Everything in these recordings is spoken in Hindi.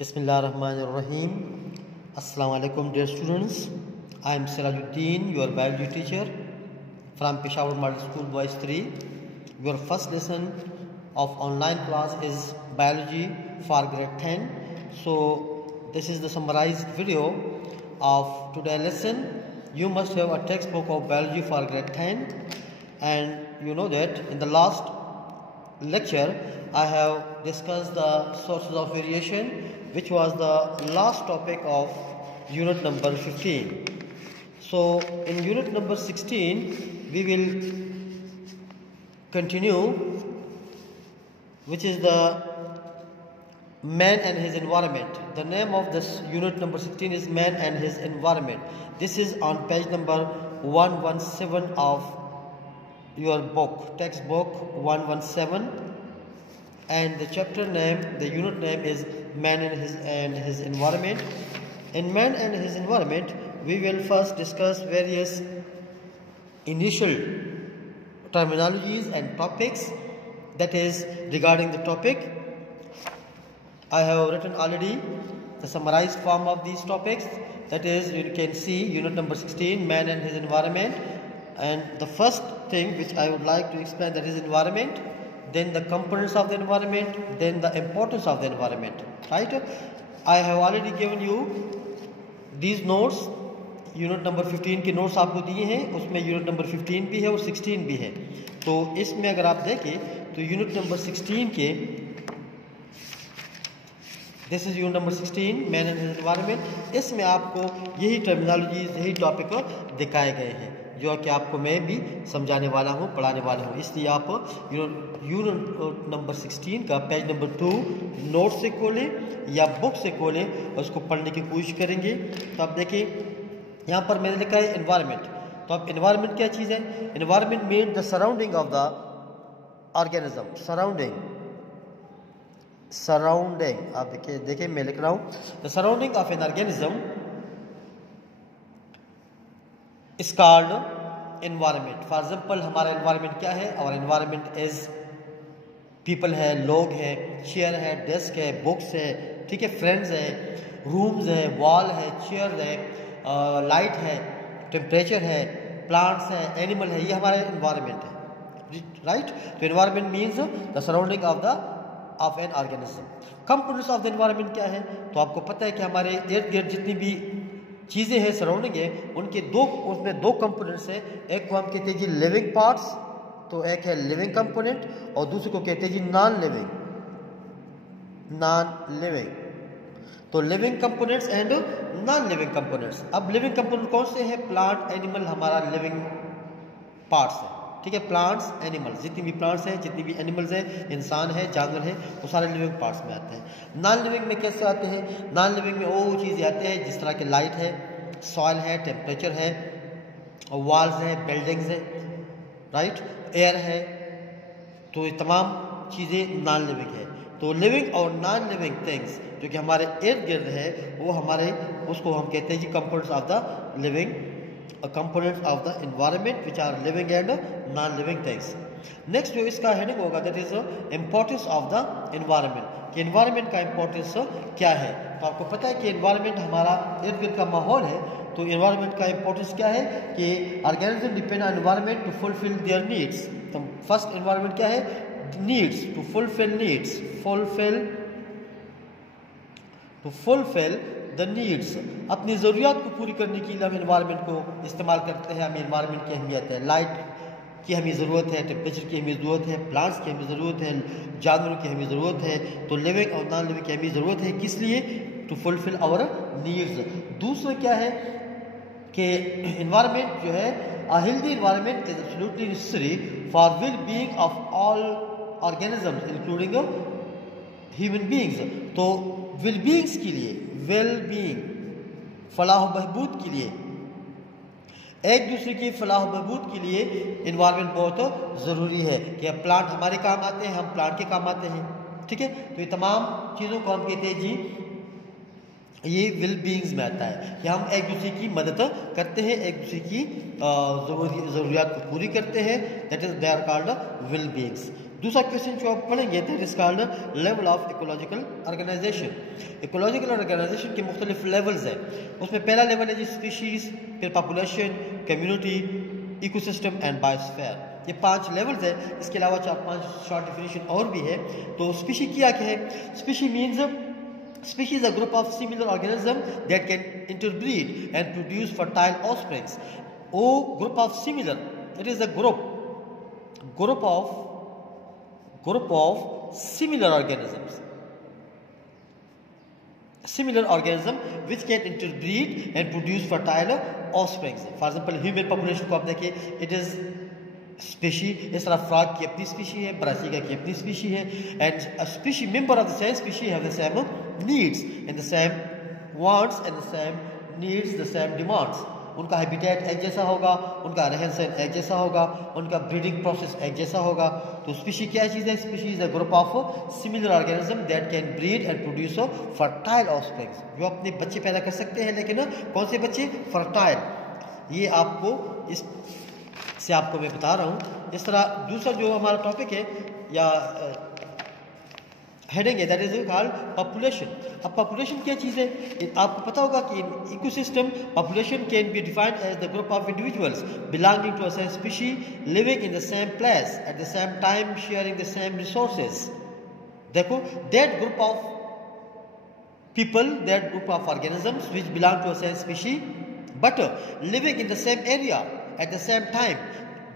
Bismillahirrahmanirrahim. Assalamu alaikum dear students. I am Sirajuddin, your biology teacher from Peshawar Model School Boys 3. Your first lesson of online class is biology for grade 10. So this is the summarized video of today's lesson. You must have a textbook of biology for grade 10, and you know that in the last lecture I have discussed the sources of variation, which was the last topic of unit number 15. So in unit number 16 we will continue, which is the man and his environment. The name of this unit number 16 is man and his environment. This is on page number 117 of your book, textbook 117, and the chapter name, the unit name is man and his environment. In man and his environment, we will first discuss various initial terminologies and topics, that is regarding the topic. I have written already the summarized form of these topics, that is, you can see unit number 16, man and his environment. And the first thing which I would like to explain, that is environment, then the components of the environment, then the importance of the environment, right? I have already given you these notes. Unit number 15 के नोट्स आपको दिए हैं, उसमें यूनिट नंबर 15 भी है और 16 भी है. तो इसमें अगर आप देखें तो यूनिट नंबर 16 के, this is unit number 16 man and his environment, इसमें आपको यही टर्मिनोलॉजी, यही टॉपिक दिखाए गए हैं जो कि आपको मैं भी समझाने वाला हूँ, पढ़ाने वाला हूँ. इसलिए आप यूनिट नंबर 16 का पेज नंबर 2 नोट से खोलें या बुक से खोलें और उसको पढ़ने की कोशिश करेंगे. तो आप देखिए यहाँ पर मैंने लिखा है एनवायरनमेंट. तो अब एनवायरनमेंट क्या चीज़ है? Environment mean the surrounding of the organism. Surrounding आप देखिए मैं लिख रहा हूँ, the surrounding of an organism is called environment. For example हमारा एनवायरनमेंट क्या है? और एनवायरनमेंट इज पीपल है, लोग है, चेयर है, डेस्क है, बुक्स है, ठीक है, फ्रेंड्स है, रूम्स है, वॉल है, चेयर है, लाइट है, टेम्परेचर है, प्लांट्स है, एनिमल है, ये हमारा एनवायरनमेंट है, राइट? तो environment means the surrounding of an organism. Components of the environment क्या है? तो आपको पता है कि हमारे इर्द गिर्द जितनी भी चीज़ें हैं, सराउंडिंग है, उनके उसमें दो कंपोनेंट्स हैं. एक को हम कहते हैं जी लिविंग पार्ट्स, तो एक है लिविंग कंपोनेंट, और दूसरे को कहते हैं जी नॉन लिविंग. तो living components and non living components. अब लिविंग कंपोनेंट कौन से हैं? प्लांट, एनिमल हमारा लिविंग पार्ट्स है, ठीक है. प्लांट्स, एनिमल्स, जितनी भी प्लांट्स हैं, जितनी भी एनिमल्स हैं, इंसान है, जानवर है, वो सारे लिविंग पार्ट्स में आते हैं. नॉन लिविंग में कैसे आते हैं? नॉन लिविंग में वो चीज़ें आते हैं जिस तरह के लाइट है, सॉइल है, टेम्परेचर है, वॉल्स है, बिल्डिंग्स है, राइट, एयर है. तो ये तमाम चीज़ें नॉन लिविंग है. तो लिविंग और नॉन लिविंग थिंग्स जो कि हमारे इर्द गिर्द है, वो हमारे, उसको हम कहते हैं जी components of the living, components of the environment which are living and non living things. Next जो इसका हेडिंग होगा, that is importance of the environment, कि एनवायरनमेंट का इम्पोर्टेंस क्या है. तो आपको पता है कि एनवायरनमेंट हमारा इर्द गिर्द का माहौल है. तो एनवायरनमेंट का इम्पोर्टेंस क्या है कि organism depend on environment to fulfil their needs. तो फर्स्ट एनवायरनमेंट क्या है? Needs, to fulfil needs, to fulfil the needs. अपनी ज़रूरियात को पूरी करने के लिए हम एनवायरनमेंट को इस्तेमाल करते हैं. हमें एनवायरनमेंट की अहमियत है, लाइट की हमें ज़रूरत है, टेम्परेचर की हमें ज़रूरत है, प्लांट्स की हमें ज़रूरत है, जानवरों की हमें ज़रूरत है. तो लिविंग और नॉन लिविंग की हमें ज़रूरत है, किस लिए? To fulfil our needs. दूसरा क्या है कि एनवायरनमेंट जो है, a healthy environment is absolutely necessary for well-being of all organisms including human beings. तो well-beings के लिए, well-being, फलाह बहबूद के लिए, एक दूसरे की फलाह बहबूद के लिए एनवायरनमेंट बहुत ज़रूरी है. कि अब प्लांट हमारे काम आते हैं, हम प्लांट के काम आते हैं, ठीक है. तो ये तमाम चीज़ों को हम कहते हैं जी, ये वेल बीइंग्स में आता है कि हम एक दूसरे की मदद करते हैं, एक दूसरे की ज़रूरियात को पूरी करते हैं. That is they are called well beings. दूसरा क्वेश्चन जो आप पढ़ेंगे that is called level of ecological organisation. Ecological organisation के मुख्तलिफ लेवल्स हैं। उसमें पहला लेवल है जी स्पीशीज, फिर population, community, ecosystem and biosphere. ये 5 लेवल्स है। इसके अलावा 4-5 शॉर्ट डेफिनेशन और भी है। तो स्पीशी क्या है? Species means species is a group of similar organisms that can interbreed and produce fertile offsprings. Oh, group of similar, it is a group of similar organism which can interbreed and produce fertile offsprings. For example, human population को आप देखिए, it is स्पीशी। इस तरह फ्रॉग की अपनी स्पीशी है, ब्रासिका की अपनी स्पीशी है। And a species member of the same species have the same needs and the same wants and the same needs, the same demands. उनका हैबिटेट एक जैसा होगा, उनका रहन सहन एक जैसा होगा, उनका ब्रीडिंग प्रोसेस एक जैसा होगा। तो स्पीशी क्या चीज़ है? Species is a group of similar organism that can breed and produce fertile offsprings, जो अपने बच्चे पैदा कर सकते हैं। लेकिन कौन से बच्चे? फर्टाइल। ये आपको इस से आपको मैं बता रहा हूँ। इस तरह दूसरा जो हमारा टॉपिक है या हेडिंग है दैट इज कॉल्ड पॉपुलेशन। अब पॉपुलेशन क्या चीज़ है? आपको पता होगा कि in ecosystem population can be defined as the group of individuals belonging to a same species living in the same place at the same time sharing the same resources. देखो, that group of people, that group of organisms which belong to a same species but living in the same area at the same time,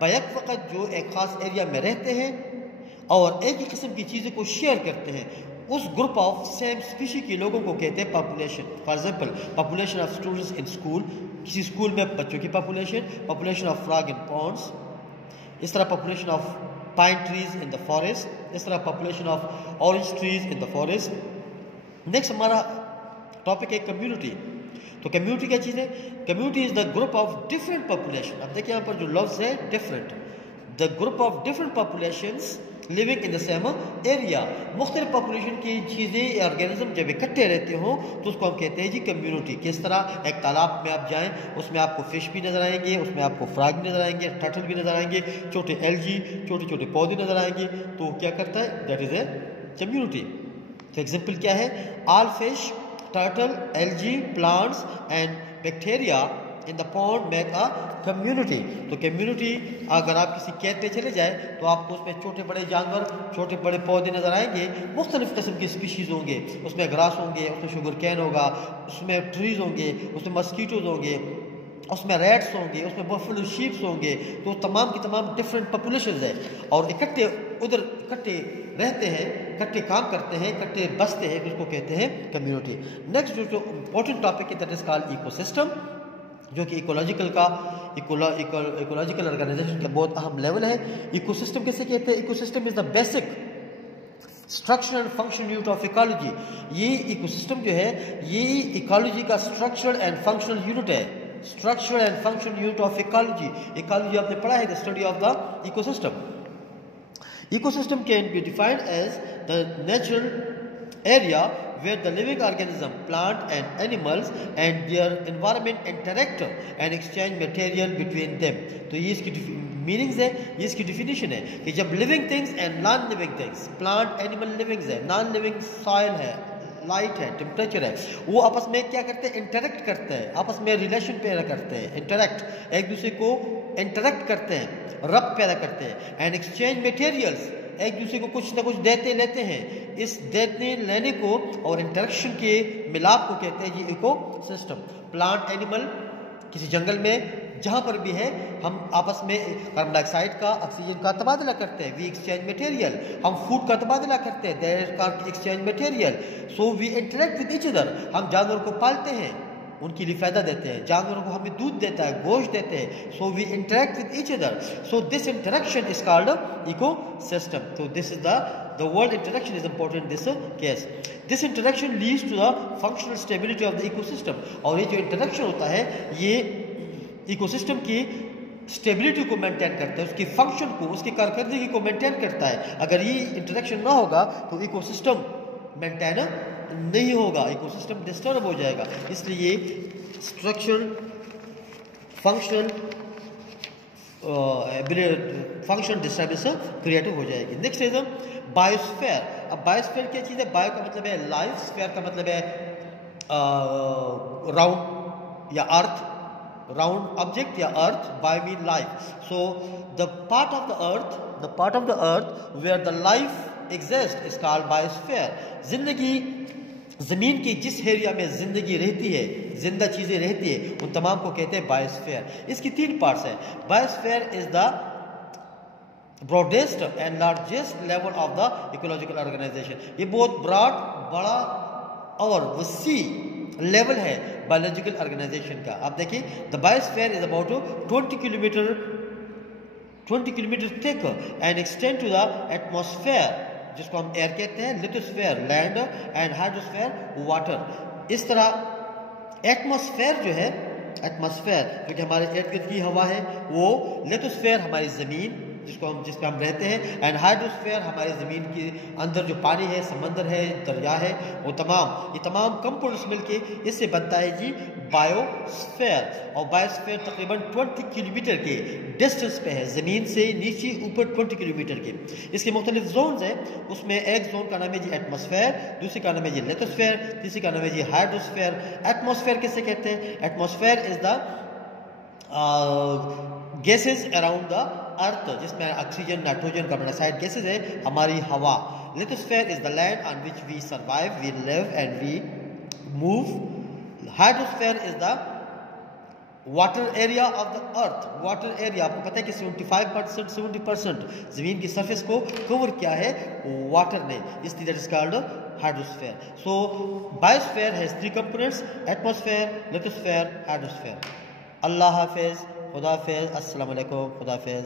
back वक़्त जो एक ख़ास एरिया में रहते हैं और एक ही किस्म की चीज़ों को शेयर करते हैं, उस ग्रुप ऑफ सेम स्पीशी के लोगों को कहते हैं population. For example, population of students in school, किसी स्कूल में बच्चों की population of frog in ponds, इस तरह population of pine trees in the forest, इस तरह population of orange trees in the forest. Next हमारा टॉपिक है कम्युनिटी। तो कम्युनिटी क्या चीज़ है? Community is the group of different population. अब देखिए यहाँ पर जो लफ्ज़ है different, the group of different populations living in the same area. मुख्तलिफ पॉपुलेशन की चीज़ें या ऑर्गेनिज्म जब इकट्ठे रहते हों तो उसको हम कहते हैं जी कम्युनिटी। किस तरह? एक तालाब में आप जाएं, उसमें आपको फिश भी नज़र आएंगे, उसमें आपको फ्रॉग भी नज़र आएंगे, टर्टल भी नज़र आएंगे, छोटे एल्गी, छोटे छोटे पौधे नज़र आएंगे। तो क्या करता है? That is a community. तो एग्जाम्पल क्या है? All fish, turtle, algae, plants and bacteria in the pond make a community। तो कम्युनिटी, अगर आप किसी कैद पे चले जाए तो आपको उसमें छोटे बड़े जानवर, छोटे बड़े पौधे नज़र आएंगे, मुख्तलिफ किस्म की स्पीशीज़ होंगे। उसमें ग्रास होंगे, उसमें शुगर कैन होगा, उसमें ट्रीज होंगे, उसमें मस्कीटोज होंगे, उसमें रैट्स होंगे, उसमें बफेलो शीप्स होंगे। तो तमाम की तमाम डिफरेंट पॉपुलेशंस है और इकट्ठे रहते हैं, इकट्ठे काम करते हैं, इकट्ठे बसते हैं, उसको कहते हैं कम्युनिटी। नेक्स्ट जो इंपॉर्टेंट टॉपिक है दैट इज कॉल्ड इकोसिस्टम, जो कि इकोलॉजिकल ऑर्गेनाइजेशन का बहुत अहम लेवल है। इकोसिस्टम किसे कहते हैं? Ecosystem is the basic structure and function unit of ecology. ये इकोसिस्टम जो है ये इकोलॉजी का स्ट्रक्चर एंड फंक्शनल यूनिट है। Structure and function unit of ecology. Ecology आपने पढ़ा है, the study of the ecosystem. Ecosystem can be defined as the natural area where the living organism, plant and animals and their environment interact and exchange material between them। तो ये इसकी मीनिंग्स है, ये इसकी डिफिनीशन है कि जब living things and non living things, plant animal livings है, नॉन लिविंग सॉइल है, लाइट है, टेम्परेचर है, वो आपस में क्या करते हैं? इंटरेक्ट करते हैं, आपस में रिलेशन पैदा करते हैं, इंटरेक्ट, एक दूसरे को इंटरेक्ट करते हैं, रब पैदा करते हैं। एंड एक्सचेंज मटेरियल्स, एक दूसरे को कुछ ना कुछ देते लेते हैं। इस देने लेने को और इंटरेक्शन के मिलाप को कहते हैं जी इकोसिस्टम। प्लांट एनिमल, किसी जंगल में जहाँ पर भी है, हम आपस में कार्बन डाइऑक्साइड का, ऑक्सीजन का तबादला करते हैं, वी एक्सचेंज मटेरियल। हम फूड का तबादला करते हैं, there are exchange material. So we interact with each other. हम जानवरों को पालते हैं, उनके लिए फ़ायदा देते हैं, जानवरों को हमें दूध देता है, गोश्त देते हैं। So we interact with each other. So this interaction is called ecosystem. तो this is the word interaction is important in this case. This interaction leads to the functional stability of the ecosystem। और ये जो इंटरेक्शन होता है ये इकोसिस्टम की स्टेबिलिटी को मेंटेन करता है, उसकी फंक्शन को, उसकी कारकर्दगी को मेंटेन करता है। अगर ये इंटरेक्शन ना होगा तो इकोसिस्टम मेंटेन नहीं होगा, इकोसिस्टम डिस्टर्ब हो जाएगा। इसलिए structural, functional function disturbance create हो जाएगी। Next is biosphere. अब बायोस्फीयर क्या चीज़ है? बायो का मतलब है लाइफ, स्फीयर का मतलब है राउंड या अर्थ, राउंड ऑब्जेक्ट या earth, bio mean life. So the part of the earth where the life exist is called biosphere. जिंदगी, जमीन की जिस एरिया में जिंदगी रहती है, जिंदा चीजें रहती है, उन तमाम को कहते हैं बायोस्फीयर। इसकी 3 पार्ट्स है। Biosphere is the broadest and largest level of the ecological organisation. ये बहुत ब्रॉड, बड़ा और वसी लेवल है बायोलॉजिकल ऑर्गेनाइजेशन का। आप देखिए, the biosphere is about 20 kilometre thick and extend to the atmosphere, जिसको हम एयर कहते हैं, lithosphere land and hydrosphere water. इस तरह एटमॉस्फेयर जो है, एटमॉस्फेयर जो कि हमारे इर्द गिर्द की हवा है, वो लिथोस्फीयर हमारी ज़मीन जिस पे हम रहते हैं, एंड हाइड्रोस्फीयर हमारी ज़मीन के अंदर जो पानी है, समंदर है, दरिया है, वो ये तमाम कंपोनेंट्स मिलके इससे बनता है जी बायोस्फीयर। और बायोस्फीयर तकरीबन 20 किलोमीटर के डिस्टेंस पे है, ज़मीन से नीचे ऊपर 20 किलोमीटर के। इसके मुख्तलिफ जोन्स हैं, उसमें एक जोन का नाम है जी एटमॉस्फेयर, दूसरे का नाम है जी लिथोस्फीयर, तीसरे का नाम है जी हाइड्रोस्फीयर। एटमॉस्फेयर किसे कहते हैं? Atmosphere is the gases around the earth, जिसमें oxygen, nitrogen, carbon dioxide gases है, हमारी हवा। Lithosphere is the land on which we survive, we live and we move. Hydrosphere is the water area of the earth. Water area, आपको पता है कि 70% जमीन की सरफेस को कवर किया है वाटर ने, इसलिए that is called hydrosphere. So biosphere has 3 components, atmosphere, lithosphere, hydrosphere. अल्लाह हाफिज, खुदा हाफिज, अस्सलाम वालेकुम, खुदा हाफिज।